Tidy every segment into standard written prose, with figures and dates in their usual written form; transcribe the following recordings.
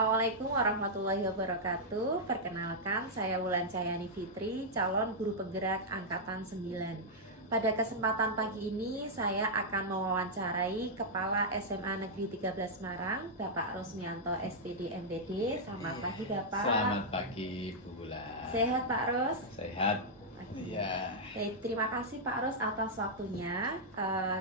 Assalamualaikum warahmatullahi wabarakatuh. Perkenalkan, saya Wulan Cahyani Fitri, calon guru penggerak angkatan 9. Pada kesempatan pagi ini, saya akan mewawancarai Kepala SMA Negeri 13 Semarang, Bapak Rosmianto SPD MPD. Selamat pagi, Bapak. Selamat pagi, Bu Wulan. Sehat, Pak Ros? Sehat. Ya. Baik, terima kasih Pak Ros atas waktunya.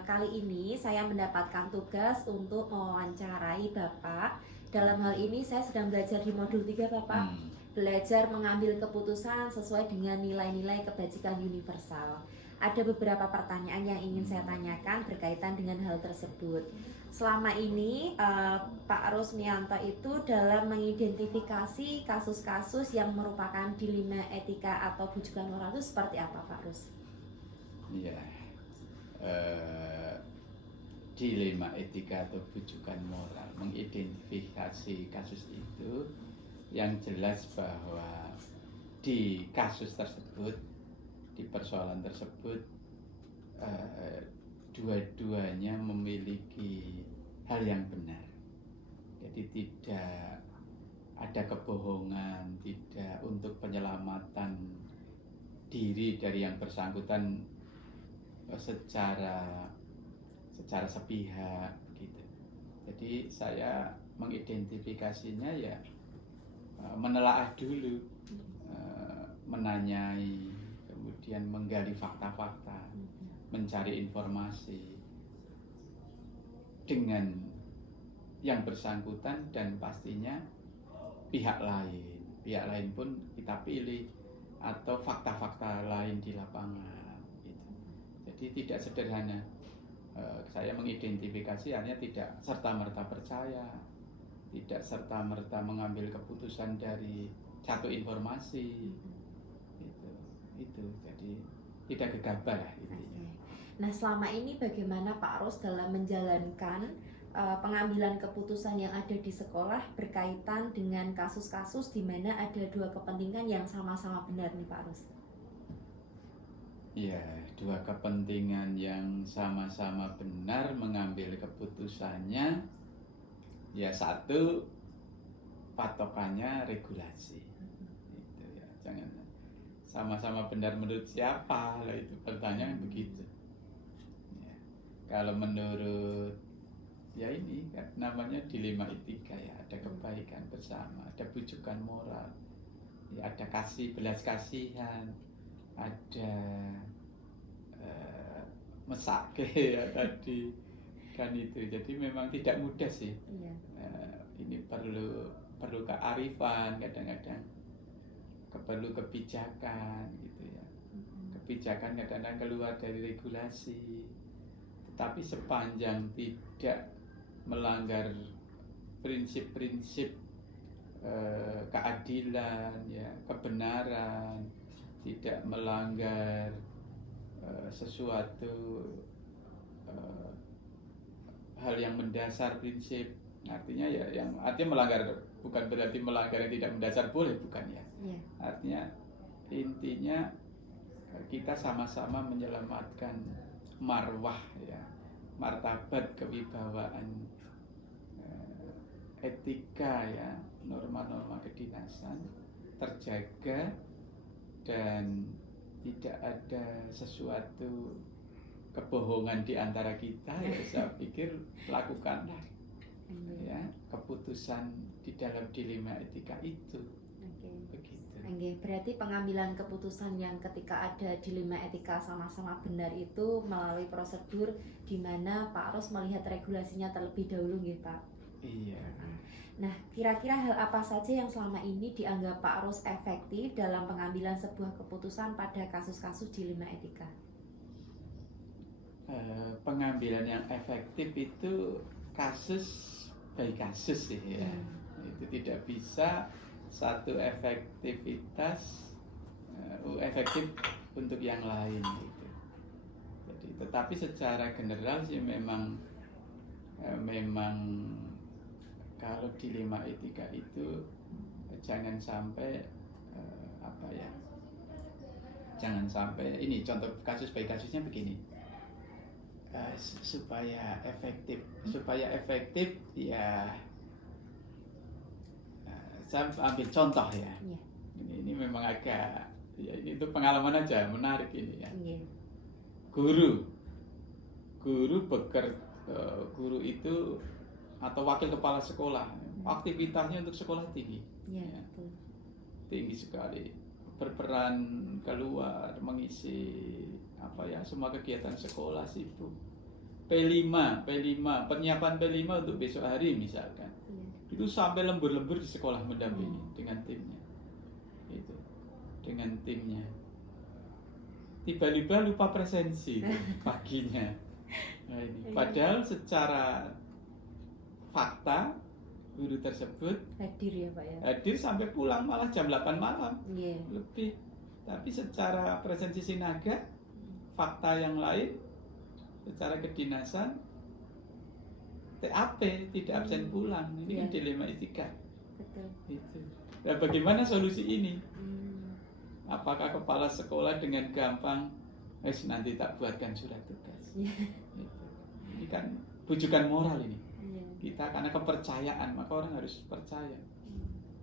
Kali ini saya mendapatkan tugas untuk mewawancarai Bapak. Dalam hal ini saya sedang belajar di modul 3, Bapak. Belajar mengambil keputusan sesuai dengan nilai-nilai kebajikan universal. Ada beberapa pertanyaan yang ingin saya tanyakan berkaitan dengan hal tersebut. Selama ini Pak Rosmianto itu dalam mengidentifikasi kasus-kasus yang merupakan dilema etika atau bujukan moral itu seperti apa, Pak Ros? Iya, dilema etika atau bujukan moral, mengidentifikasi kasus itu yang jelas bahwa di kasus tersebut, di persoalan tersebut, dua-duanya memiliki hal yang benar. Jadi tidak ada kebohongan, tidak untuk penyelamatan diri dari yang bersangkutan secara sepihak begitu. Jadi saya mengidentifikasinya ya menelaah dulu, menanyai, kemudian menggali fakta-fakta, mencari informasi dengan yang bersangkutan dan pastinya pihak lain pun kita pilih atau fakta-fakta lain di lapangan gitu. Jadi tidak sederhana. Saya mengidentifikasi artinya tidak serta-merta percaya, tidak serta-merta mengambil keputusan dari satu informasi itu jadi tidak gegabah lah intinya. Nah, selama ini bagaimana Pak Ros dalam menjalankan pengambilan keputusan yang ada di sekolah berkaitan dengan kasus-kasus di mana ada dua kepentingan yang sama-sama benar nih, Pak Ros? Ya, dua kepentingan yang sama-sama benar mengambil keputusannya. Ya, satu patokannya regulasi. Itu ya, jangan sama-sama benar menurut siapa lah, itu pertanyaan begitu. Ya, kalau menurut ya ini kan namanya dilema etika ya, ada kebaikan bersama, ada bujukan moral, ya ada kasih, belas kasihan, ada mesake ya tadi kan itu. Jadi memang tidak mudah sih. Iya. Ini perlu kearifan, kadang-kadang perlu kebijakan gitu ya. Kebijakan kadang-kadang keluar dari regulasi, tetapi sepanjang tidak melanggar prinsip-prinsip keadilan ya, kebenaran, tidak melanggar sesuatu hal yang mendasar prinsip, artinya ya yang artinya melanggar bukan berarti melanggar yang tidak mendasar, boleh bukan ya. Yeah. Artinya intinya kita sama-sama menyelamatkan marwah ya, martabat, kewibawaan, etika ya, norma-norma kedinasan terjaga dan tidak ada sesuatu kebohongan di antara kita ya. Saya pikir lakukanlah ya keputusan di dalam dilema etika itu. Begitu. Berarti pengambilan keputusan yang ketika ada dilema etika sama-sama benar itu melalui prosedur di mana Pak Ros melihat regulasinya terlebih dahulu gitu, Pak. Iya. Nah, kira-kira hal apa saja yang selama ini dianggap Pak Ros efektif dalam pengambilan sebuah keputusan pada kasus-kasus dilema etika? Pengambilan yang efektif itu kasus by kasus sih ya. Itu tidak bisa satu efektivitas efektif untuk yang lain gitu. Jadi, tetapi secara general sih memang kalau dilema etika itu jangan sampai jangan sampai ini contoh kasus by kasusnya begini. Supaya efektif ya saya ambil contoh ya. Iya. Ini memang agak ya ini itu pengalaman aja menarik ini ya. Iya. Guru guru itu atau wakil kepala sekolah aktivitasnya untuk sekolah tinggi. Iya, Ya. betul. Tinggi sekali, berperan keluar mengisi semua kegiatan sekolah sibuk. P5 penyiapan P5 untuk besok hari misalkan. Iya. Itu sampai lembur-lembur di sekolah mendampingi dengan timnya. Itu dengan timnya. Tiba-tiba lupa presensi paginya. Nah, ini. Padahal secara fakta guru tersebut Hadir ya Pak ya. hadir sampai pulang malah jam 8 malam Iya. lebih. Tapi secara presensi sinaga, fakta yang lain, secara kedinasan, TAP tidak absen pulang. Ini kan Iya. dilema etika. Betul. Itu. Nah, bagaimana solusi ini? Hmm. Apakah kepala sekolah dengan gampang, nanti tak buatkan surat tugas? Iya. Itu. Ini kan bujukan moral ini. Iya. Kita karena kepercayaan, maka orang harus percaya.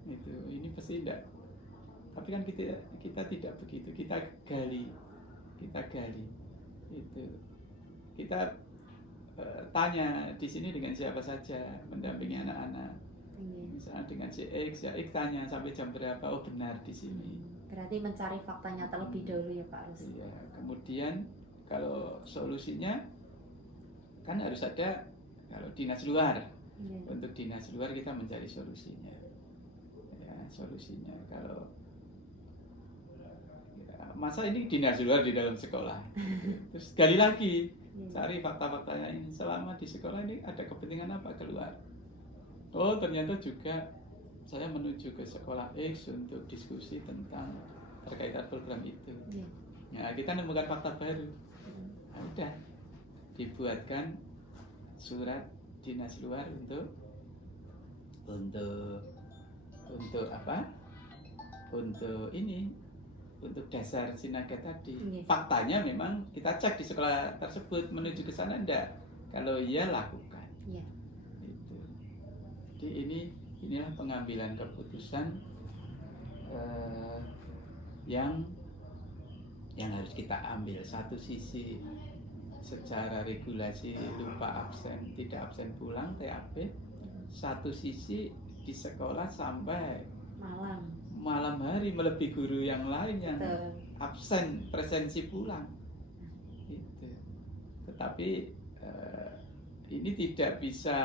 Itu. Ini pasti tidak. Tapi kan kita tidak begitu. Kita gali. Itu. Kita tanya di sini dengan siapa saja mendampingi anak-anak. Iya. Misalnya dengan si X, ya X tanya sampai jam berapa, oh benar di sini. Berarti mencari faktanya terlebih dahulu ya Pak Arus. Iya, kemudian kalau solusinya kan harus ada, kalau dinas luar. Iya. Untuk dinas luar kita mencari solusinya. Ya, solusinya kalau masa ini dinas luar di dalam sekolah. Terus gali lagi, cari fakta-faktanya ini. Selama di sekolah ini ada kepentingan apa keluar? Oh, ternyata juga saya menuju ke sekolah X untuk diskusi tentang terkait program itu. Iya. Ya, kita menemukan fakta baru. Nah, udah dibuatkan surat dinas luar untuk apa? Untuk ini, untuk dasar sinaga tadi. Iya. Faktanya memang kita cek di sekolah tersebut, menuju ke sana enggak. Kalau iya, lakukan. Iya. Itu. Jadi inilah pengambilan keputusan yang harus kita ambil. Satu sisi secara regulasi lupa absen, tidak absen pulang TAP. Satu sisi di sekolah sampai malam hari melebihi guru yang lain yang Betul. absen presensi pulang. Itu. Tetapi ini tidak bisa,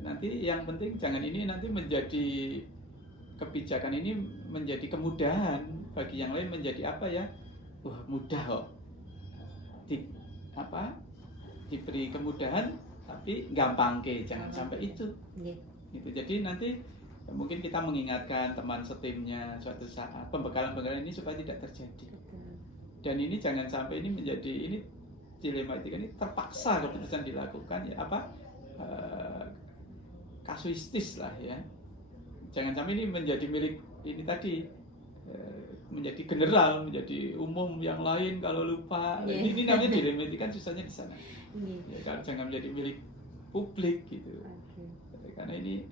nanti yang penting jangan ini nanti menjadi kebijakan ini menjadi kemudahan bagi yang lain, menjadi apa ya? Wah, mudah kok. Diberi kemudahan tapi gampang jangan sampai itu. Iya. Gitu. Jadi nanti mungkin kita mengingatkan teman setimnya suatu saat pembekalan ini supaya tidak terjadi. Betul. Dan ini jangan sampai ini menjadi ini dilema etika ini terpaksa keputusan dilakukan ya kasuistis lah ya. Jangan sampai ini menjadi milik ini tadi menjadi general, menjadi umum yang lain kalau lupa. Yeah. Ini namanya dilema etika susahnya di sana. Yeah. Ya, kan jangan menjadi milik publik gitu. Okay. Karena ini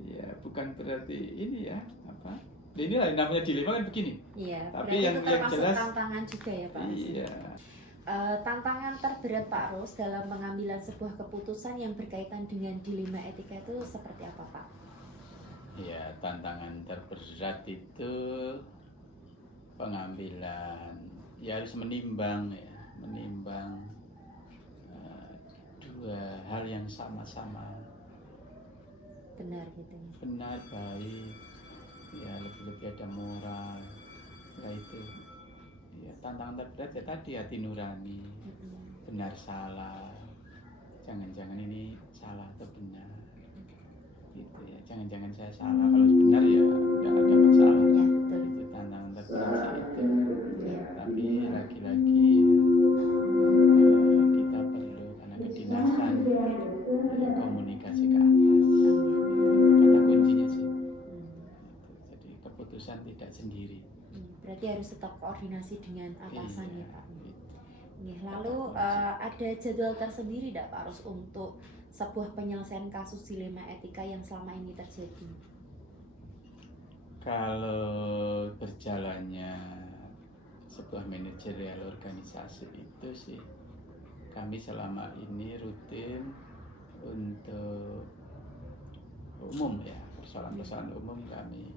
ya bukan berarti ini ya apa? Inilah namanya dilema kan begini. Iya. Tapi Berarti yang itu termasuk jelas tantangan juga ya Pak Arus. Iya. Tantangan terberat Pak Arus dalam pengambilan sebuah keputusan yang berkaitan dengan dilema etika itu seperti apa Pak? Ya, tantangan terberat itu pengambilan ya harus menimbang dua hal yang sama-sama Benar gitu. benar, baik, ya lebih-lebih ada moral. Nah itu ya tantangan terberat ya tadi, hati nurani, benar salah, jangan-jangan ini salah atau benar gitu ya, jangan-jangan saya salah, kalau benar ya nggak ada masalah. Ya, betul. Itu tantangan terberat sih itu. Ya. Tapi lagi-lagi kita perlu karena kedinasan ya, komunikasi ke atas, itu kata kuncinya sih. Jadi keputusan tidak sendiri. Berarti harus tetap koordinasi dengan atasan ya Pak. Gitu. Lalu ada jadwal tersendiri tidak Pak Arus untuk sebuah penyelesaian kasus dilema etika yang selama ini terjadi? Kalau berjalannya sebuah manajerial organisasi itu sih, kami selama ini rutin untuk umum ya, persoalan-persoalan umum kami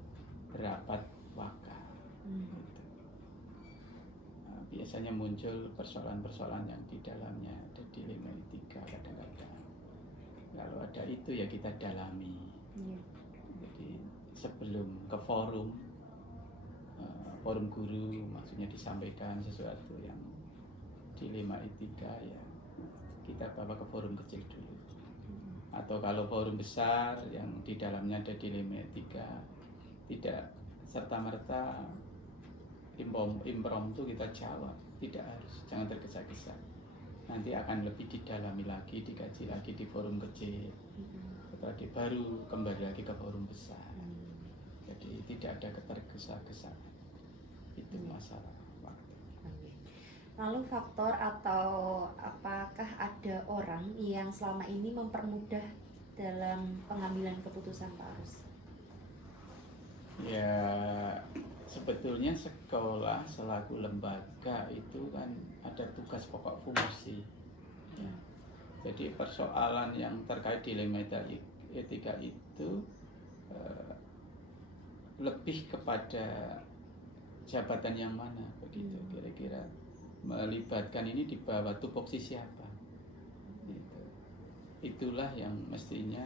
berapat wakar. Gitu. Nah, biasanya muncul persoalan-persoalan yang di dalamnya ada dilema etika kadang-kadang. Kalau ada itu ya kita dalami. Jadi sebelum ke forum guru maksudnya disampaikan sesuatu yang dilema etika ya kita bawa ke forum kecil dulu. Atau kalau forum besar yang di dalamnya ada dilema etika tidak serta-merta impromptu kita jawab, tidak harus, jangan tergesa-gesa. Nanti akan lebih didalami lagi, dikaji lagi di forum kecil. Setelah itu baru kembali lagi ke forum besar. Jadi tidak ada ketergesa-gesaan. Itu masalah waktu. Lalu faktor atau apakah ada orang yang selama ini mempermudah dalam pengambilan keputusan Pak Arus? Ya sebetulnya sekolah selaku lembaga itu kan ada tugas pokok fungsi. Ya. Jadi persoalan yang terkait dilema etika itu lebih kepada jabatan yang mana begitu kira-kira melibatkan ini di bawah tupoksi siapa gitu. Itulah yang mestinya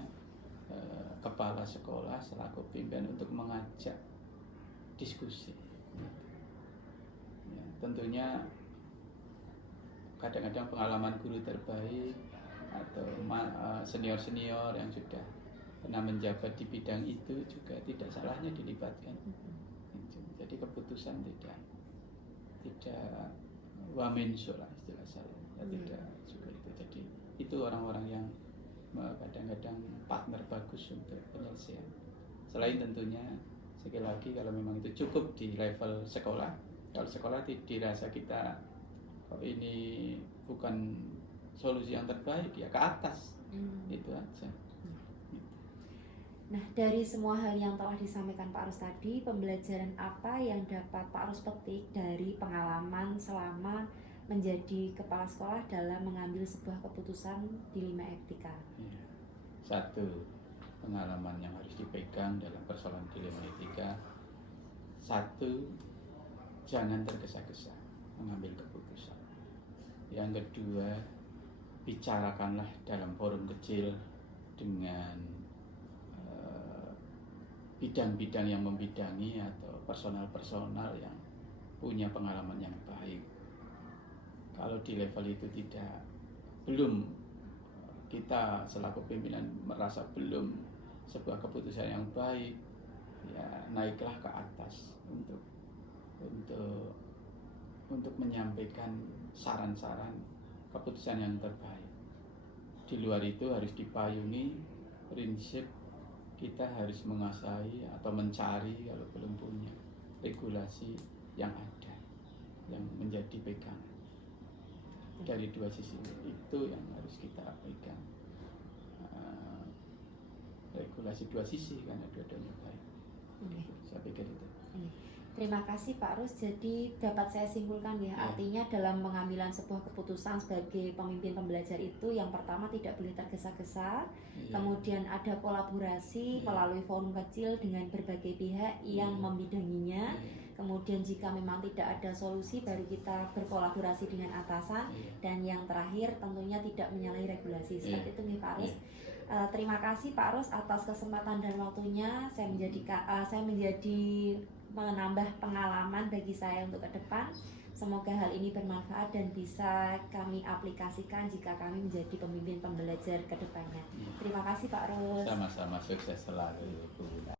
kepala sekolah selaku pimpinan untuk mengajak diskusi gitu. Ya, tentunya kadang-kadang pengalaman guru terbaik atau senior-senior yang sudah pernah menjabat di bidang itu juga tidak salahnya dilibatkan. Jadi keputusan tidak wamenso lah istilah saya, tidak juga itu. Jadi itu orang-orang yang kadang-kadang partner bagus untuk penyelesaian. Selain tentunya sekali lagi kalau memang itu cukup di level sekolah, kalau sekolah dirasa kita kalau ini bukan solusi yang terbaik ya ke atas, itu aja. Nah, dari semua hal yang telah disampaikan Pak Arus tadi, pembelajaran apa yang dapat Pak Arus petik dari pengalaman selama menjadi kepala sekolah dalam mengambil sebuah keputusan dilema etika? Ya. Satu, pengalaman yang harus dipegang dalam persoalan dilema etika. Satu, jangan tergesa-gesa mengambil keputusan. Yang kedua, bicarakanlah dalam forum kecil dengan bidang-bidang yang membidangi atau personal-personal yang punya pengalaman yang baik. Kalau di level itu belum kita selaku pimpinan merasa belum sebuah keputusan yang baik, ya naiklah ke atas untuk menyampaikan saran-saran keputusan yang terbaik. Di luar itu harus dipayungi prinsip kita harus menguasai atau mencari kalau belum punya regulasi yang ada yang menjadi pegangan. Dari dua sisi itu yang harus kita pegang, regulasi dua sisi karena dua-duanya baik. Saya pikir itu. Terima kasih Pak Arus. Jadi dapat saya simpulkan ya, artinya dalam pengambilan sebuah keputusan sebagai pemimpin pembelajar itu yang pertama tidak boleh tergesa-gesa, kemudian ada kolaborasi melalui forum kecil dengan berbagai pihak yang membidanginya. Kemudian jika memang tidak ada solusi baru kita berkolaborasi dengan atasan, dan yang terakhir tentunya tidak menyalahi regulasi. Seperti itu nih Pak Arus. Terima kasih Pak Arus atas kesempatan dan waktunya. Saya menjadi menambah pengalaman bagi saya untuk ke depan. Semoga hal ini bermanfaat dan bisa kami aplikasikan jika kami menjadi pemimpin pembelajar ke depannya. Terima kasih Pak Arus. Sama-sama, sukses selalu Bu.